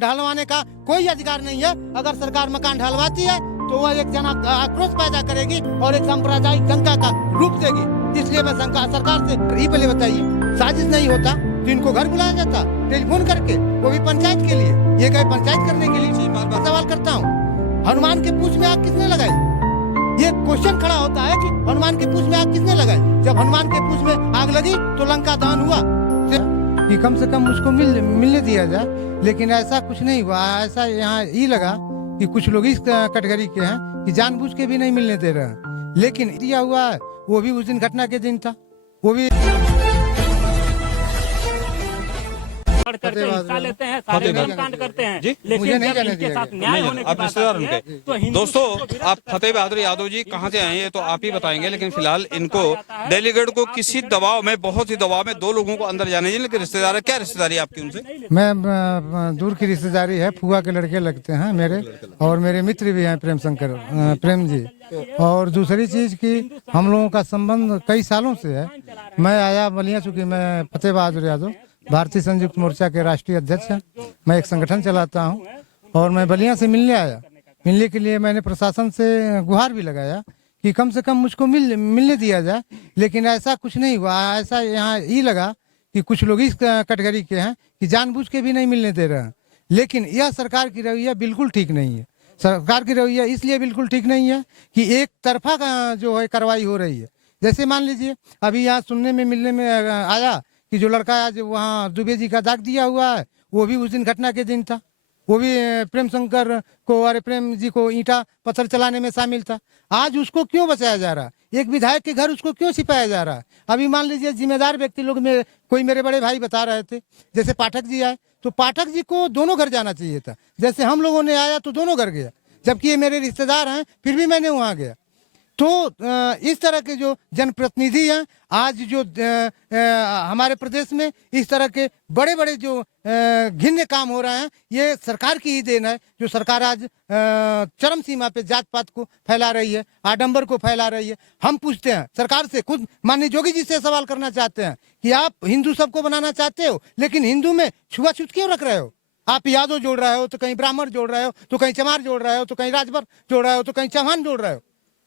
ढलवाने का कोई अधिकार नहीं है। अगर सरकार मकान ढलवाती है तो वह एक जना आक्रोश पैदा करेगी और एक सांप्रदायिक दंगा का रूप देगी। इसलिए मैं सरकार से ये पहले बताइए, साजिश नहीं होता तो इनको घर बुलाया जाता टेलीफोन करके, वो भी पंचायत के लिए। ये कहे पंचायत करने के लिए सवाल करता हूँ, हनुमान के पूंछ में आग किसने लगाई? ये क्वेश्चन खड़ा होता है कि हनुमान के पूंछ में आग किसने लगाई? जब हनुमान के पूंछ में आग लगी तो लंका दहन हुआ कि कम से कम उसको मिलने दिया जाए, लेकिन ऐसा कुछ नहीं हुआ। ऐसा यहाँ ये लगा कि कुछ लोग इस कैटेगरी के हैं कि जानबूझ के भी नहीं मिलने दे रहे हैं, लेकिन दिया हुआ है वो भी उस दिन घटना के दिन था, वो भी करके हिस्सा लेते हैं, सारे कांड करते हैं, लेकिन जब इनके साथ न्याय होने की बात आती है तो दोस्तों, आप फतेह बहादुर यादव जी कहाँ से आए हैं ये तो आप ही बताएंगे, लेकिन फिलहाल इनको डेलीगेट को किसी दबाव में, बहुत ही दबाव में 2 लोगों को अंदर जाने दीजिए। लेकिन रिश्तेदार है, क्या रिश्तेदारी है आपकी उनसे? मैं दूर की रिश्तेदारी है, फुआ के लड़के लगते हैं मेरे, और मेरे मित्र भी हैं प्रेम जी। और दूसरी चीज की हम लोगों का संबंध कई सालों से है। मैं आया बलिया, चूंकि मैं फतेह बहादुर यादव भारतीय संयुक्त मोर्चा के राष्ट्रीय अध्यक्ष हैं, मैं एक संगठन चलाता हूं और मैं बलिया से मिलने आया। मिलने के लिए मैंने प्रशासन से गुहार भी लगाया कि कम से कम मुझको मिलने दिया जाए, लेकिन ऐसा कुछ नहीं हुआ। ऐसा यहाँ ये लगा कि कुछ लोग इस कैटेगरी के हैं कि जानबूझ के भी नहीं मिलने दे रहे हैं, लेकिन यह सरकार की रवैया बिल्कुल ठीक नहीं है। सरकार की रवैया इसलिए बिल्कुल ठीक नहीं है कि एक तरफा जो है कार्रवाई हो रही है। जैसे मान लीजिए अभी यहाँ सुनने में मिलने में आया कि जो लड़का आज वहाँ दुबे जी का दाग दिया हुआ है, वो भी उस दिन घटना के दिन था, वो भी प्रेम शंकर को, अरे प्रेम जी को ईंटा पत्थर चलाने में शामिल था। आज उसको क्यों बचाया जा रहा है? एक विधायक के घर उसको क्यों छिपाया जा रहा है? अभी मान लीजिए जिम्मेदार व्यक्ति लोग में कोई मेरे बड़े भाई बता रहे थे, जैसे पाठक जी आए तो पाठक जी को दोनों घर जाना चाहिए था, जैसे हम लोगों ने आया तो दोनों घर गया, जबकि ये मेरे रिश्तेदार हैं फिर भी मैंने वहाँ गया। तो इस तरह के जो जनप्रतिनिधि हैं आज जो हमारे प्रदेश में इस तरह के बड़े बड़े जो घिन्य काम हो रहे हैं, ये सरकार की ही देन है। जो सरकार आज चरम सीमा पे जात पात को फैला रही है, आडंबर को फैला रही है। हम पूछते हैं सरकार से, खुद माननीय जोगी जी से सवाल करना चाहते हैं कि आप हिंदू सबको बनाना चाहते हो, लेकिन हिंदू में छुआछूत क्यों रख रहे हो? आप यादव जोड़ रहे हो तो कहीं ब्राह्मण जोड़ रहे हो, तो कहीं चमार जोड़ रहे हो, तो कहीं राजभर जोड़ रहे हो, तो कहीं चौहान जोड़ रहे हो।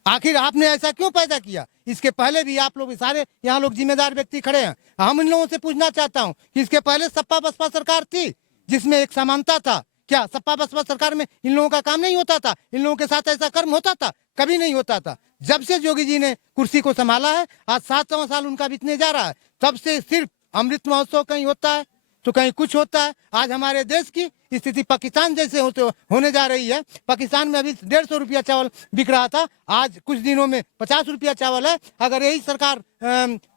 आखिर आपने ऐसा क्यों पैदा किया? इसके पहले भी आप लोग सारे यहाँ लोग जिम्मेदार व्यक्ति खड़े हैं। हम इन लोगों से पूछना चाहता हूँ कि इसके पहले सपा बसपा सरकार थी जिसमें एक समानता था। क्या सपा बसपा सरकार में इन लोगों का काम नहीं होता था? इन लोगों के साथ ऐसा कर्म होता था? कभी नहीं होता था। जब से जोगी जी ने कुर्सी को संभाला है, आज 7वां साल उनका बीतने जा रहा है, तब से सिर्फ अमृत महोत्सव कहीं होता है तो कहीं कुछ होता है। आज हमारे देश की स्थिति पाकिस्तान जैसे होने जा रही है। पाकिस्तान में अभी 150 रुपया चावल बिक रहा था, आज कुछ दिनों में 50 रुपया चावल है। अगर यही सरकार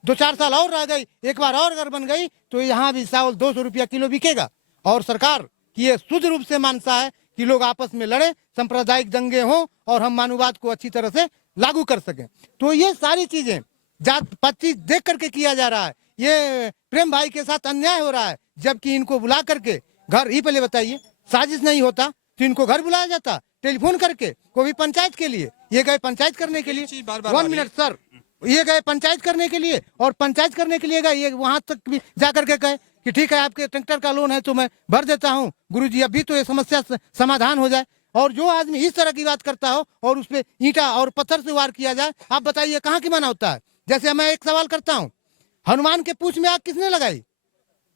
2-4 साल और रह गई, एक बार और अगर बन गई, तो यहाँ भी चावल 200 रुपया किलो बिकेगा। और सरकार की ये शुद्ध रूप से मानसा है कि लोग आपस में लड़े, सांप्रदायिक दंगे हों और हम मानववाद को अच्छी तरह से लागू कर सकें। तो ये सारी चीजें जात पात देख करके किया जा रहा है। ये प्रेम भाई के साथ अन्याय हो रहा है, जबकि इनको बुला करके घर ही पहले बताइए, साजिश नहीं होता तो इनको घर बुलाया जाता टेलीफोन करके, वो भी पंचायत के लिए। ये गए पंचायत करने के लिए, 1 मिनट सर, ये गए पंचायत करने के लिए, और पंचायत करने के लिए गए, ये वहां तक भी जाकर के कहे कि ठीक है आपके ट्रैक्टर का लोन है तो मैं भर देता हूँ गुरुजी, अभी तो ये समस्या समाधान हो जाए। और जो आदमी इस तरह की बात करता हो और उस पर ईंटा और पत्थर से वार किया जाए, आप बताइए कहाँ की माना होता है? जैसे मैं एक सवाल करता हूँ, हनुमान के पूंछ में आग किसने लगाई?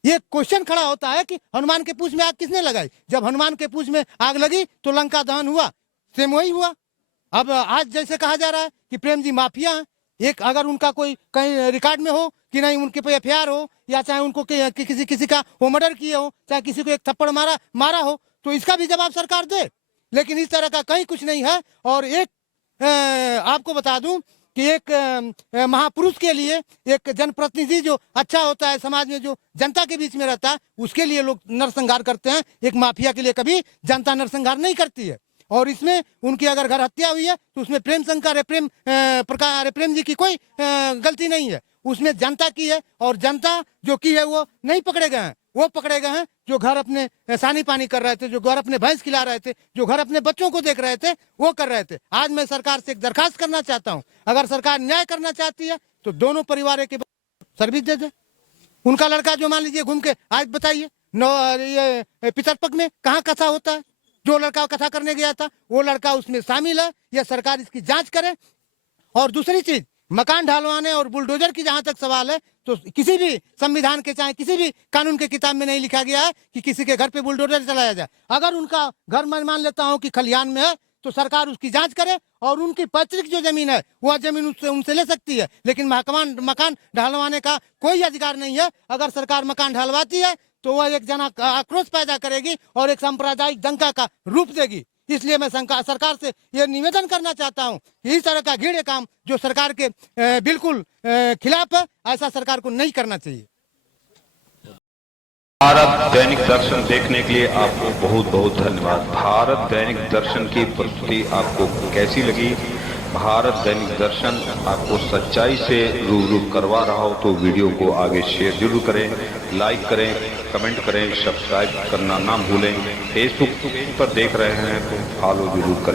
ये क्वेश्चन खड़ा होता है कि हनुमान के पूंछ में आग किसने लगाई? जब हनुमान के पूंछ में आग लगी तो लंका दहन हुआ, सेम वही हुआ। अब आज जैसे कहा जा रहा है कि प्रेम जी माफिया हैं, एक अगर उनका कोई कहीं रिकॉर्ड में हो कि नहीं उनके पे एफआईआर हो, या चाहे उनको किसी का वो मर्डर किए हो, चाहे किसी को एक थप्पड़ मारा हो, तो इसका भी जवाब सरकार दे। लेकिन इस तरह का कहीं कुछ नहीं है। और एक आपको बता दूं कि एक महापुरुष के लिए एक जनप्रतिनिधि जो अच्छा होता है, समाज में जो जनता के बीच में रहता है, उसके लिए लोग नरसंहार करते हैं। एक माफिया के लिए कभी जनता नरसंहार नहीं करती है। और इसमें उनकी अगर घर हत्या हुई है तो उसमें प्रेम शंकर प्रेम जी की कोई गलती नहीं है, उसमें जनता की है। और जनता जो की है वो नहीं पकड़े गए हैं, वो पकड़े गए हैं जो घर अपने सानी पानी कर रहे थे, जो घर अपने भैंस खिला रहे थे, जो घर अपने बच्चों को देख रहे थे, वो कर रहे थे। आज मैं सरकार से एक दरखास्त करना चाहता हूं, अगर सरकार न्याय करना चाहती है तो दोनों परिवार के सर्विस दे दे। उनका लड़का जो मान लीजिए घूम के, आज बताइए ये पितरपक में कहाँ कथा होता है? जो लड़का कथा करने गया था वो लड़का उसमें शामिल है, यह सरकार इसकी जांच करे। और दूसरी चीज, मकान ढलवाने और बुलडोजर की जहां तक सवाल है, तो किसी भी संविधान के चाहे किसी भी कानून के किताब में नहीं लिखा गया है कि किसी के घर पे बुलडोजर चलाया जाए। अगर उनका घर मैं मान लेता हूं कि खलिहान में है, तो सरकार उसकी जांच करे और उनकी पैतृक जो जमीन है वह जमीन उनसे ले सकती है, लेकिन मकान ढलवाने का कोई अधिकार नहीं है। अगर सरकार मकान ढलवाती है तो वह एक जना आक्रोश पैदा करेगी और एक सांप्रदायिक दंगा का रूप देगी। इसलिए मैं सरकार से यह निवेदन करना चाहता हूं कि इस तरह का घृण्य काम जो सरकार के बिल्कुल खिलाफ है, ऐसा सरकार को नहीं करना चाहिए। भारत दैनिक दर्शन देखने के लिए आपको बहुत बहुत धन्यवाद। भारत दैनिक दर्शन की प्रस्तुति आपको कैसी लगी? भारत दैनिक दर्शन आपको सच्चाई से रूबरू करवा रहा हो तो वीडियो को आगे शेयर जरूर करें, लाइक करें, कमेंट करें, सब्सक्राइब करना ना भूलें। फेसबुक पर देख रहे हैं तो फॉलो जरूर करें।